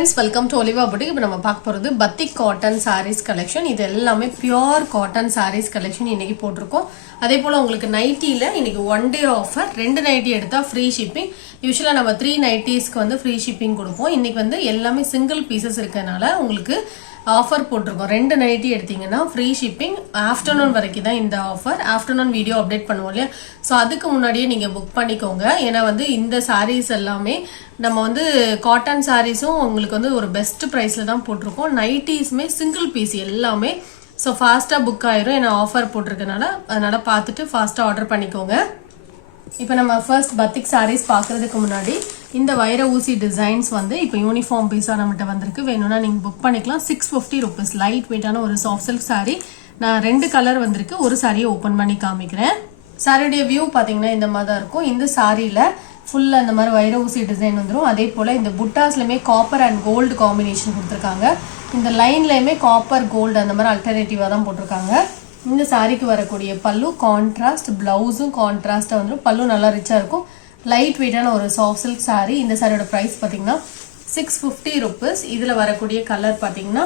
friends, welcome to Oliva Boutique. இப்போ நம்ம பார்க்க போறது batik cotton sarees collection. இது எல்லாமே pure cotton sarees collection இன்னைக்கு போட்டுருக்கோம். அதே போல உங்களுக்கு நைட்டில இன்னைக்கு 1 day offer. 2 நைட்டி எடுத்தா free shipping. யூசுவலா நம்ம 3 நைட்டிஸ்க்கு வந்து free shipping கொடுப்போம். இன்னைக்கு வந்து எல்லாமே single pieces இருக்கனால உங்களுக்கு ஆஃபர் போட்டிருக்கோம். 2 நைட்டி எடுத்தீங்கன்னா ஃப்ரீ ஷிப்பிங். ஆஃப்டர்நூன் வரைக்கும் தான் இந்த ஆஃபர். ஆஃப்டர்நூன் வீடியோ அப்டேட் பண்ணுவோம் இல்லையா, ஸோ அதுக்கு முன்னாடியே நீங்கள் புக் பண்ணிக்கோங்க. ஏன்னா வந்து இந்த சாரீஸ் எல்லாமே நம்ம வந்து காட்டன் சாரீஸும் உங்களுக்கு வந்து ஒரு பெஸ்ட் ப்ரைஸில் தான் போட்டிருக்கோம். நைட்டிஸுமே சிங்கிள் பீஸ் எல்லாமே. ஸோ ஃபாஸ்ட்டாக புக் ஆயிரும். ஏன்னா ஆஃபர் போட்டிருக்கனால அதனால் பார்த்துட்டு ஃபாஸ்ட்டாக ஆர்டர் பண்ணிக்கோங்க. இப்போ நம்ம ஃபர்ஸ்ட் பத்திக் சாரீஸ் பார்க்கறதுக்கு முன்னாடி இந்த வைர ஊசி டிசைன்ஸ் வந்து இப்போ யூனிஃபார்ம் பீஸாக நம்மகிட்ட வந்திருக்கு. வேணும்னா நீங்கள் புக் பண்ணிக்கலாம். 650 rupees லைட் வெயிட்டான ஒரு சாஃப்ட் சில்க் சாரீ. நான் 2 கலர் வந்திருக்கு. ஒரு சாரியை ஓப்பன் பண்ணி காமிக்கிறேன். சாரியுடைய வியூ பார்த்தீங்கன்னா இந்த மாதிரி தான் இருக்கும். இந்த சாரியில் ஃபுல்லாக இந்த மாதிரி வைர ஊசி டிசைன் வந்துடும். அதே போல் இந்த புட்டாஸ்லையுமே காப்பர் அண்ட் கோல்டு காம்பினேஷன் கொடுத்துருக்காங்க. இந்த லைன்லையுமே காப்பர் கோல்டு அந்த மாதிரி அல்டர்னேட்டிவாக தான் போட்டிருக்காங்க. இந்த சாரிக்கு வரக்கூடிய பல்லு கான்ட்ராஸ்ட், பிளவுஸும் கான்ட்ராஸ்டாக வந்துடும். பல்லு நல்லா ரிச்சாக இருக்கும். லைட் வெயிட்டான ஒரு சாஃப்ட் சில்க் சாரீ. இந்த சாரியோட ப்ரைஸ் பார்த்தீங்கன்னா 650 rupees. இதில் வரக்கூடிய கலர் பார்த்தீங்கன்னா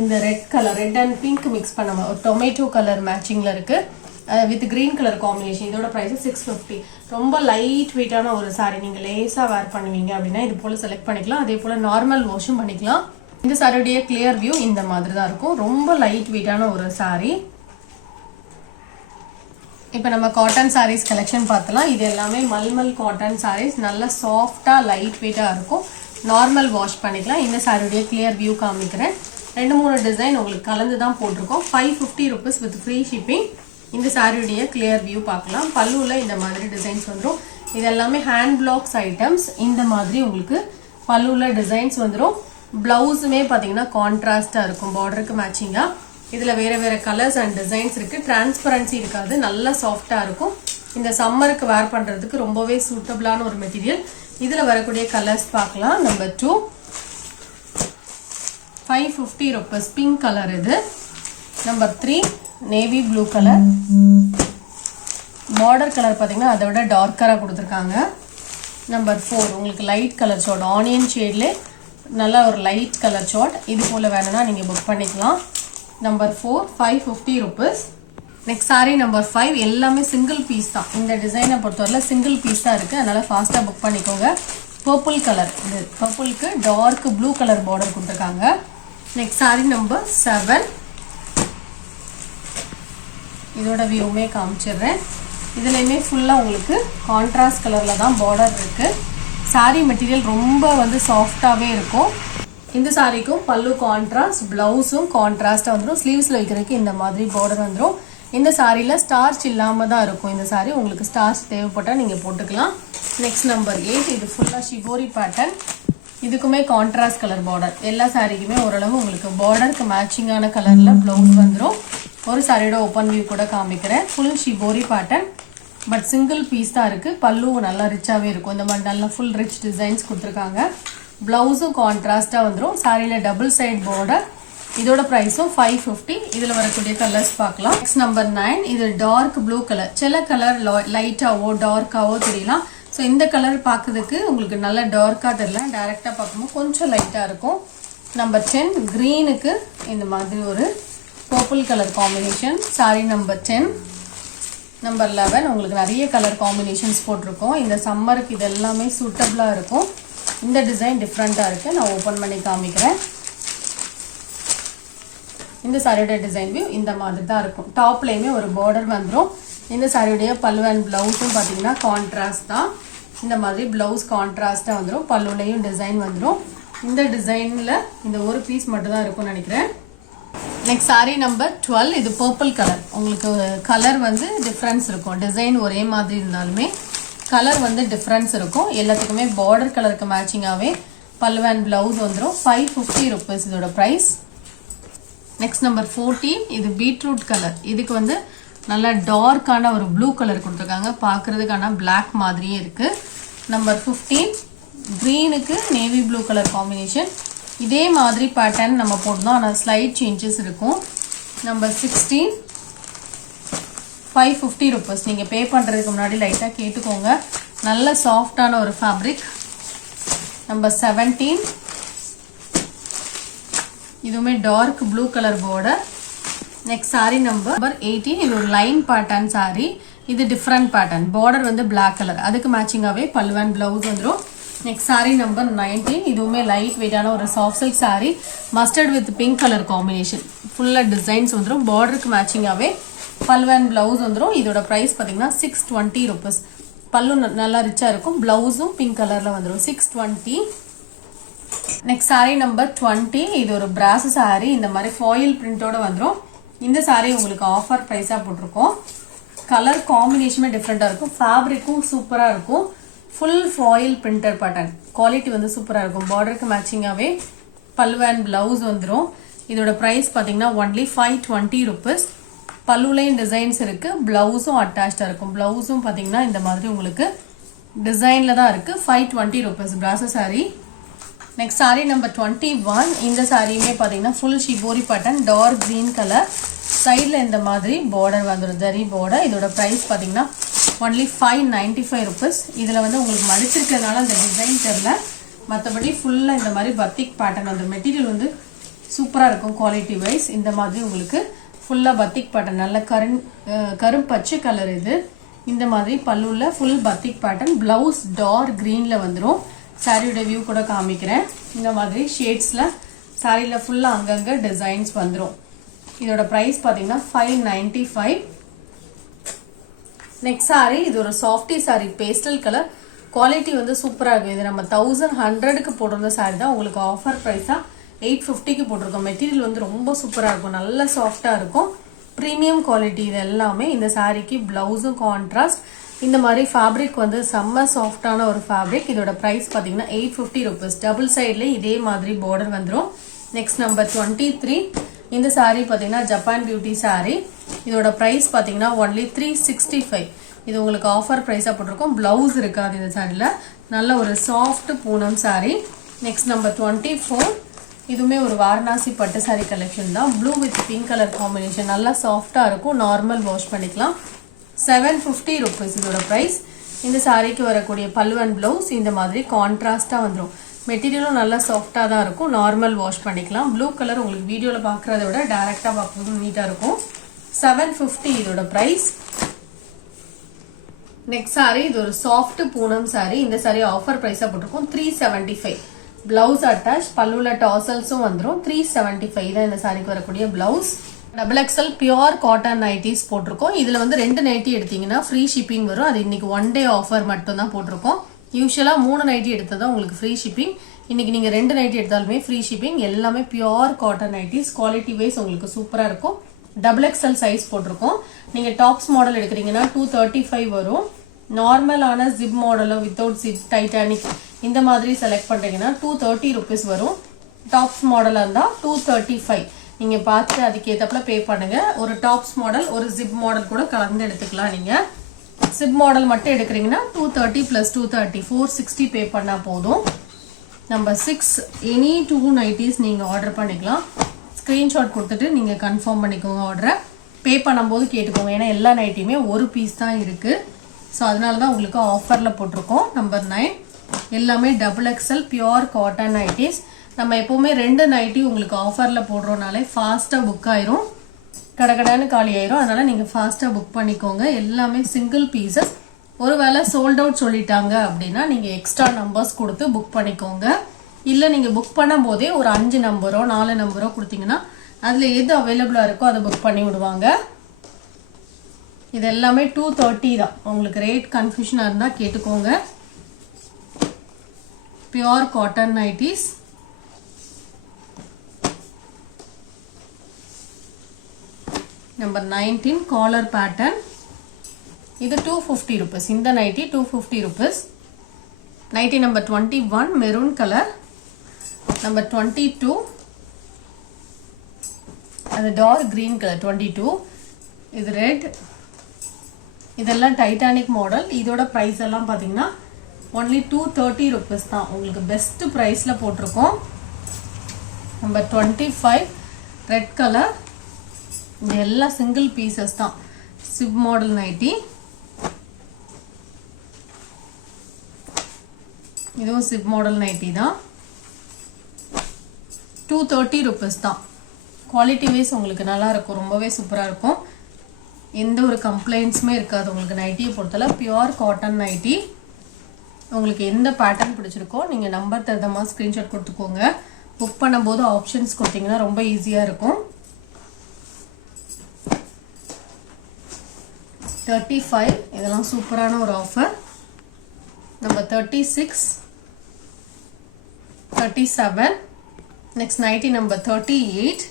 இந்த red colour, red and pink mix பண்ண ஒரு டொமேட்டோ கலர் மேட்சிங்கில் இருக்குது வித் கிரீன் கலர் காம்பினேஷன். இதோட ப்ரைஸ் 650. ரொம்ப லைட் வெயிட்டான ஒரு சாரீ. நீங்கள் லேஸாக வேர் பண்ணுவீங்க அப்படின்னா இது போல் செலக்ட் பண்ணிக்கலாம். அதே போல் நார்மல் வாஷும் பண்ணிக்கலாம். இந்த சாரியுடைய கிளியர் வியூ இந்த மாதிரி தான் இருக்கும். ரொம்ப லைட் வெயிட்டான ஒரு சாரீ. இப்போ நம்ம காட்டன் சாரீஸ் கலெக்ஷன் பார்த்தலாம். இது எல்லாமே மல்மல் காட்டன் சாரீஸ். நல்ல சாஃப்டாக லைட் வெயிட்டாக இருக்கும். நார்மல் வாஷ் பண்ணிக்கலாம். இந்த சாரியுடைய கிளியர் வியூ காமிக்கிறேன். 2-3 டிசைன் உங்களுக்கு கலந்து தான் போட்டிருக்கோம். 550 rupees வித் ஃப்ரீ ஷிப்பிங். இந்த சாரியுடைய கிளியர் வியூ பார்க்கலாம். பல்லுவில் இந்த மாதிரி டிசைன்ஸ் வந்துடும். இது எல்லாமே ஹேண்ட் பிளாக்ஸ் ஐட்டம்ஸ். இந்த மாதிரி உங்களுக்கு பல்லுவில் டிசைன்ஸ் வந்துடும். பிளவுஸுமே பார்த்தீங்கன்னா கான்ட்ராஸ்டாக இருக்கும், பார்டருக்கு மேட்சிங்காக. இதில் வேறு வேறு கலர்ஸ் அண்ட் டிசைன்ஸ் இருக்குது. டிரான்ஸ்பரன்சி இருக்காது, நல்லா சாஃப்டாக இருக்கும். இந்த சம்மருக்கு வேர் பண்ணுறதுக்கு ரொம்பவே சூட்டபிளான ஒரு மெட்டீரியல். இதில் வரக்கூடிய கலர்ஸ் பார்க்கலாம். Number 2 550 rupees pink colour. இது number 3 navy blue colour. Border colour பார்த்தீங்கன்னா அதை விட டார்க்கராக கொடுத்துருக்காங்க. நம்பர் 4 உங்களுக்கு லைட் கலர் ஷார்ட், ஆனியன் ஷேட்லே நல்லா ஒரு லைட் கலர் ஷார்ட். இது போல் வேணும்னா நீங்கள் புக் பண்ணிக்கலாம். Number 4 550 rupees. Next sorry number 5 எல்லாமே சிங்கிள் பீஸ் தான். இந்த டிசைனை பொறுத்தவரை சிங்கிள் பீஸ் தான் இருக்குது. அதனால் ஃபாஸ்ட்டாக புக் பண்ணிக்கோங்க. Purple colour. இது பர்பிளுக்கு டார்க் ப்ளூ கலர் பார்டர் கொடுத்துருக்காங்க. Next sorry number 7. இதோட வியூமே காமிச்சிடுறேன். இதுலேயுமே ஃபுல்லாக உங்களுக்கு கான்ட்ராஸ்ட் கலரில் தான் பார்டர் இருக்குது. சாரி மெட்டீரியல் ரொம்ப வந்து சாஃப்டாகவே இருக்கும். இந்த சாரிக்கும் பல்லு கான்ட்ராஸ்ட், பிளவுஸும் கான்ட்ராஸ்டாக வந்துடும். ஸ்லீவ்ஸில் வைக்கிறதுக்கு இந்த மாதிரி பார்டர் வந்துடும். இந்த சாரியில் ஸ்டார்ச் இல்லாமல் தான் இருக்கும். இந்த சாரி உங்களுக்கு ஸ்டார்ச் தேவைப்பட்டால் நீங்கள் போட்டுக்கலாம். Next number 8. இது ஃபுல்லாக ஷிபோரி பேட்டர்ன். இதுக்குமே கான்ட்ராஸ்ட் கலர் பார்டர். எல்லா சாரிக்குமே ஓரளவு உங்களுக்கு பார்டருக்கு மேட்சிங்கான கலரில் ப்ளவுஸ் வந்துடும். ஒரு சாரியோட ஓப்பன் வியூ கூட காமிக்கிறேன். Full shibori pattern, but single piece தான் இருக்குது. பல்லு நல்லா ரிச்சாகவே இருக்கும். இந்த மாதிரி நல்லா ஃபுல் ரிச் டிசைன்ஸ் கொடுத்துருக்காங்க. பிளவுஸும் கான்ட்ராஸ்டாக வந்துடும். சாரியில் டபுள் சைட் பார்டர். இதோட ப்ரைஸும் 550. இதில் வரக்கூடிய கலர்ஸ் பார்க்கலாம். Next number 9. இது டார்க் ப்ளூ கலர். சில கலர் லைட்டாவோ டார்க்காவோ தெரியலாம். ஸோ இந்த கலர் பார்க்கறதுக்கு உங்களுக்கு நல்ல டார்க்காக தெரியல, டைரெக்டாக பார்க்கும்போது கொஞ்சம் லைட்டாக இருக்கும். நம்பர் 10 க்ரீனுக்கு இந்த மாதிரி ஒரு purple colour combination. Sorry number 10. Number 11 உங்களுக்கு நிறைய கலர் காம்பினேஷன்ஸ் போட்டிருக்கோம். இந்த சம்மருக்கு இது எல்லாமே சூட்டபிளாக இருக்கும். இந்த டிசைன் டிஃப்ரெண்ட்டாக இருக்குது. நான் ஓப்பன் பண்ணி காமிக்கிறேன். இந்த சாரியோட டிசைன் வியூ இந்த மாதிரி தான் இருக்கும். டாப்லேயுமே ஒரு பார்டர் வந்துடும். இந்த சாரியுடைய பல்லு அண்ட் ப்ளவுஸும் பார்த்தீங்கன்னா கான்ட்ராஸ்ட் தான். இந்த மாதிரி ப்ளவுஸ் கான்ட்ராஸ்டாக வந்துடும். பல்லுலையும் டிசைன் வந்துடும். இந்த டிசைனில் இந்த ஒரு பீஸ் மட்டும் தான் இருக்கும்னு நினைக்கிறேன். Next sorry number 12. இது பர்பிள் கலர். உங்களுக்கு கலர் வந்து டிஃப்ரென்ஸ் இருக்கும். டிசைன் ஒரே மாதிரி இருந்தாலுமே கலர் வந்து டிஃப்ரென்ஸ் இருக்கும். எல்லாத்துக்குமே பார்டர் கலருக்கு மேட்சிங்காகவே பல்லு அண்ட் பிளவுஸ் வந்துடும். 550 rupees இதோட ப்ரைஸ். Next number 14. இது பீட்ரூட் கலர். இதுக்கு வந்து நல்லா டார்க்கான ஒரு ப்ளூ கலர் கொடுத்துருக்காங்க. பார்க்குறதுக்கான பிளாக் மாதிரியே இருக்குது. நம்பர் 15 க்ரீனுக்கு நேவி ப்ளூ கலர் காம்பினேஷன். இதே மாதிரி பேட்டர்ன் நம்ம போட்டோம், ஆனால் ஸ்லைட் சேஞ்சஸ் இருக்கும். Number 16 550 rupees. நீங்கள் பே பண்ணுறதுக்கு முன்னாடி லைட்டாக கேட்டுக்கோங்க. நல்ல சாஃப்டான ஒரு ஃபேப்ரிக். நம்பர் 17 இதுவுமே dark blue colour border. Next saree number 18. இது ஒரு லைன் பேட்டர்ன் saree. இது டிஃப்ரெண்ட் பேட்டர்ன். border வந்து black கலர். அதுக்கு மேட்சிங்காவே பல்லு அண்ட் பிளவுஸ் வந்துரும். Next saree number 19. இதுவுமே லைட் வெயிட்டான ஒரு soft silk saree. Mustard with pink colour combination. ஃபுல்லா டிசைன்ஸ் வந்துரும். borderக்கு மேட்சிங்காவே பல்லு அண்ட் பிளவுஸ் வந்துரும். இதோட பிரைஸ் பாத்தீங்கன்னா 620 rupees. பல்லு நல்லா ரிச்சா இருக்கும். பிளவுஸும் பிங்க் கலர்ல வந்துரும். 620. Next saree number 20. இது ஒரு பிராஸ் saree. இந்த மாதிரி ஃபாயில் பிரிண்டோட வந்துரும். இந்த saree உங்களுக்கு ஆஃபர் பிரைஸா போட்டிருக்கோம். கலர் காம்பினேஷனுமே டிஃப்ரெண்டா இருக்கும். ஃபேப்ரிக்கும் சூப்பரா இருக்கும். Full foil printed pattern. Quality வந்து சூப்பரா இருக்கும். பார்டருக்கு மேட்சிங்காவே பல்லு அண்ட் பிளவுஸ் வந்துரும். இதோட பிரைஸ் பாத்தீங்கன்னா ஒன்லி 520 rupees. பல்லுலையும் டிசைன்ஸ் இருக்கு. பிளவுஸும் அட்டாச்டா இருக்கும். பிளவுஸும் பாத்தீங்கன்னா இந்த மாதிரி உங்களுக்கு டிசைன்ல தான் இருக்கு. 520 rupees brass saree. Next saree number 21. இந்த சாரியுமே பாத்தீங்கன்னா full shibori pattern. Dark green colour. சைட்ல இந்த மாதிரி border வந்துரும். ஜரி border. இதோட பிரைஸ் பாத்தீங்கன்னா ஒன்லி 595 rupees. இதுல வந்து உங்களுக்கு மடிச்சிருக்கிறதுனால அந்த டிசைன் தெரியல. மற்றபடி ஃபுல்லா இந்த மாதிரி பத்திக் பேட்டர்ன் வந்து மெட்டீரியல் வந்து சூப்பரா இருக்கும். குவாலிட்டி வைஸ் இந்த மாதிரி உங்களுக்கு ஃபுல்லா பத்திக் பேட்டர்ன். நல்ல கரும்பச்சை கலர் இது. இந்த மாதிரி பல்லுல ஃபுல் பத்திக் பேட்டர்ன். பிளவுஸ் டார்க் கிரீன்ல வந்துரும். சாரியோட வியூ கூட காமிக்கிறேன். இந்த மாதிரி ஷேட்ஸ்ல சாரியில ஃபுல்லா அங்கங்க டிசைன்ஸ் வந்துரும். இதோட பிரைஸ் பாத்தீங்கன்னா 595. நெக்ஸ்ட் saree இது ஒரு softy saree. Pastel colour. Quality வந்து சூப்பரா இருக்கும். இது நம்ம 1100க்கு போட்டிருந்த saree தான் உங்களுக்கு ஆஃபர் பிரைஸா 850க்கு போட்டிருக்கோம். மெட்டீரியல் வந்து ரொம்ப சூப்பரா இருக்கும். நல்ல சாஃப்டா இருக்கும். பிரீமியம் குவாலிட்டி இது எல்லாமே. இந்த சாரிக்கு பிளவுஸும் கான்ட்ராஸ்ட். இந்த மாதிரி ஃபேப்ரிக் வந்து செம்ம சாஃப்டான ஒரு ஃபேப்ரிக். இதோட பிரைஸ் பாத்தீங்கன்னா 850 rupees. டபுள் சைட்ல இதே மாதிரி border வந்துரும். Next number 23. இந்த saree பாத்தீங்கன்னா ஜப்பான் பியூட்டி saree. இதோட பிரைஸ் பாத்தீங்கன்னா ஒன்லி 365. இது உங்களுக்கு ஆஃபர் பிரைஸா போட்டிருக்கோம். பிளவுஸ் இருக்காது இந்த சாரில. நல்ல ஒரு soft Poonam saree. Next number 24. இதுவுமே ஒரு வாரணாசி பட்டு saree கலெக்ஷன் தான். Blue with pink colour combination. நல்லா சாஃப்டா இருக்கும். நார்மல் வாஷ் பண்ணிக்கலாம். 750 rupees இதோட பிரைஸ். இந்த சாரிக்கு வரக்கூடிய பல்லு அண்ட் பிளவுஸ் இந்த மாதிரி கான்ட்ராஸ்டா வந்துரும். மெட்டீரியலும் நல்லா சாஃப்டா தான் இருக்கும். நார்மல் வாஷ் பண்ணிக்கலாம். ப்ளூ கலர் உங்களுக்கு வீடியோல பாக்குறத விட டைரக்டா பார்க்கும்போது நீட்டா இருக்கும். 750 இதோட பிரைஸ். நெக்ஸ்ட் saree இது ஒரு சாஃப்ட் பூனம் saree. இந்த saree ஆஃபர் பிரைஸா போட்டிருக்கோம். 375. Blouse attach. பல்லுல டாசல்ஸும் வந்துரும். 375 தான் இந்த சாரிக்கு வரக்கூடிய blouse. XXL pure cotton nighties போட்டிருக்கோம். இதுல வந்து 2 நைட்டி எடுத்தீங்கன்னா ஃப்ரீ ஷிப்பிங் வரும். அது இன்னைக்கு 1 டே ஆஃபர் மட்டும் தான் போட்டிருக்கோம். யூஸ்வலா 3 நைட்டி எடுத்தா உங்களுக்கு ஃப்ரீ ஷிப்பிங். இன்னைக்கு நீங்க 2 நைட்டி எடுத்தாலுமே ஃப்ரீ ஷிப்பிங். எல்லாமே pure cotton nighties. Quality wise உங்களுக்கு சூப்பரா இருக்கும். XXL சைஸ் போட்டிருக்கோம். நீங்க டாப்ஸ் மாடல் எடுக்கிறீங்கன்னா 235 வரும். நார்மலான ஜிப் மாடலோ வித்தவுட் ஜிப் டைட்டானிக் இந்த மாதிரி செலக்ட் பண்றீங்கன்னா 230 rupees வரும். டாப்ஸ் மாடலா இருந்தா 235. நீங்க பார்த்து அதுக்கு ஏத்தப்பல பே பண்ணுங்க. ஒரு டாப்ஸ் மாடல் ஒரு ஜிப் மாடல் கூட கலந்து எடுத்துக்கலாம். நீங்க ஜிப் மாடல் மட்டும் எடுக்கிறீங்கன்னா 230 plus 230 460 பே பண்ணா போதும். நம்பர் 6. எனி 2 நைட்டிஸ் நீங்க ஆர்டர் பண்ணிக்கலாம். ஸ்கிரீன்ஷாட் கொடுத்துட்டு நீங்க கன்ஃபார்ம் பண்ணிக்கோங்க. ஆர்டரை பே பண்ணும்போது கேட்டுக்கோங்க. ஏன்னா எல்லா நைட்டியுமே ஒரு பீஸ் தான் இருக்கு. ஸோ அதனால தான் உங்களுக்கு ஆஃபர்ல போட்டிருக்கோம். நம்பர் 9. எல்லாமே XXL பியூர் காட்டன் நைட்டிஸ். நம்ம எப்பவுமே 2 நைட்டி உங்களுக்கு ஆஃபர்ல போடுறோம்னாலே ஃபாஸ்டா புக் ஆயிரும். கடகடான்னு காலி ஆயிரும். அதனால நீங்க ஃபாஸ்டா புக் பண்ணிக்கோங்க. எல்லாமே சிங்கிள் பீசஸ். ஒருவேளை சோல்ட் அவுட் சொல்லிட்டாங்க அப்படின்னா நீங்க எக்ஸ்ட்ரா நம்பர்ஸ் கொடுத்து புக் பண்ணிக்கோங்க. இல்ல நீங்க புக் பண்ணும் போதே ஒரு 5 நம்பரோ 4 நம்பரோ கொடுத்தீங்கன்னா அதுல எது அவைலபிளா இருக்கோ அதை புக் பண்ணி விடுவாங்க. இது எல்லாமே 230 தான். உங்களுக்கு ரேட் கன்ஃபியூஷனா இருந்தா கேட்டுக்கோங்க. Pure cotton nighties. Number 19 collar pattern. இது 250 rupees. இந்த nighty 250 rupees. Nighty number 21 maroon colour. Number 22 அது டார்க் கிரீன் கலர். 22 இது ரெட். இதெல்லாம் டைட்டானிக் மாடல். இதோட பிரைஸ் எல்லாம் பாத்தீங்கன்னா only 230 rupees தான். உங்களுக்கு பெஸ்ட் பிரைஸ்ல போட்டிருக்கோம். Number 25 red colour. இது எல்லாம் சிங்கிள் பீசஸ் தான். Chip model nightie. இதுவும் சிப் மாடல் நைட்டி தான். 230 rupees தான். குவாலிட்டி வைஸ் உங்களுக்கு நல்லா இருக்கும், ரொம்பவே சூப்பராக இருக்கும். எந்த ஒரு கம்ப்ளைண்ட்ஸுமே இருக்காது உங்களுக்கு நைட்டியை பொறுத்தல. Pure cotton nighty. உங்களுக்கு எந்த பேட்டர்ன் பிடிச்சிருக்கோ நீங்கள் நம்பர் தருதமா ஸ்க்ரீன்ஷாட் கொடுத்துக்கோங்க. புக் பண்ணும்போது ஆப்ஷன்ஸ் கொடுத்தீங்கன்னா ரொம்ப ஈஸியாக இருக்கும். 35 இதெல்லாம் சூப்பரான ஒரு offer. Number 36, 37, next nighty number 38.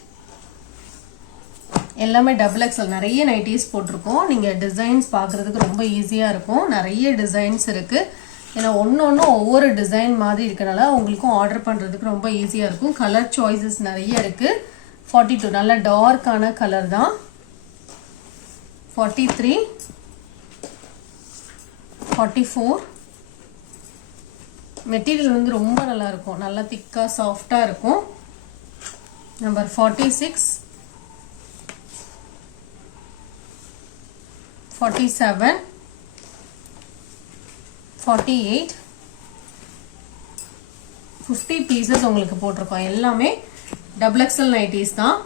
எல்லாமே டபுள் எக்ஸல். நிறைய நைட்டிஸ் போட்டிருக்கோம். நீங்கள் டிசைன்ஸ் பார்க்குறதுக்கு ரொம்ப ஈஸியாக இருக்கும். நிறைய டிசைன்ஸ் இருக்குது. ஏன்னா ஒன்று ஒவ்வொரு டிசைன் மாதிரி இருக்கனால உங்களுக்கும் ஆர்டர் பண்ணுறதுக்கு ரொம்ப ஈஸியாக இருக்கும். கலர் சாய்ஸஸ் நிறைய இருக்குது. 42 நல்ல டார்க்கான கலர் தான். 43, 44. மெட்டீரியல் வந்து ரொம்ப நல்லா இருக்கும். நல்லா திக்காக சாஃப்டாக இருக்கும். நம்பர் 46, 47, 48, 50 பீசஸ் உங்களுக்கு போட்டிருக்கோம். எல்லாமே டபுள் எக்ஸல் நைட்டிஸ் தான்.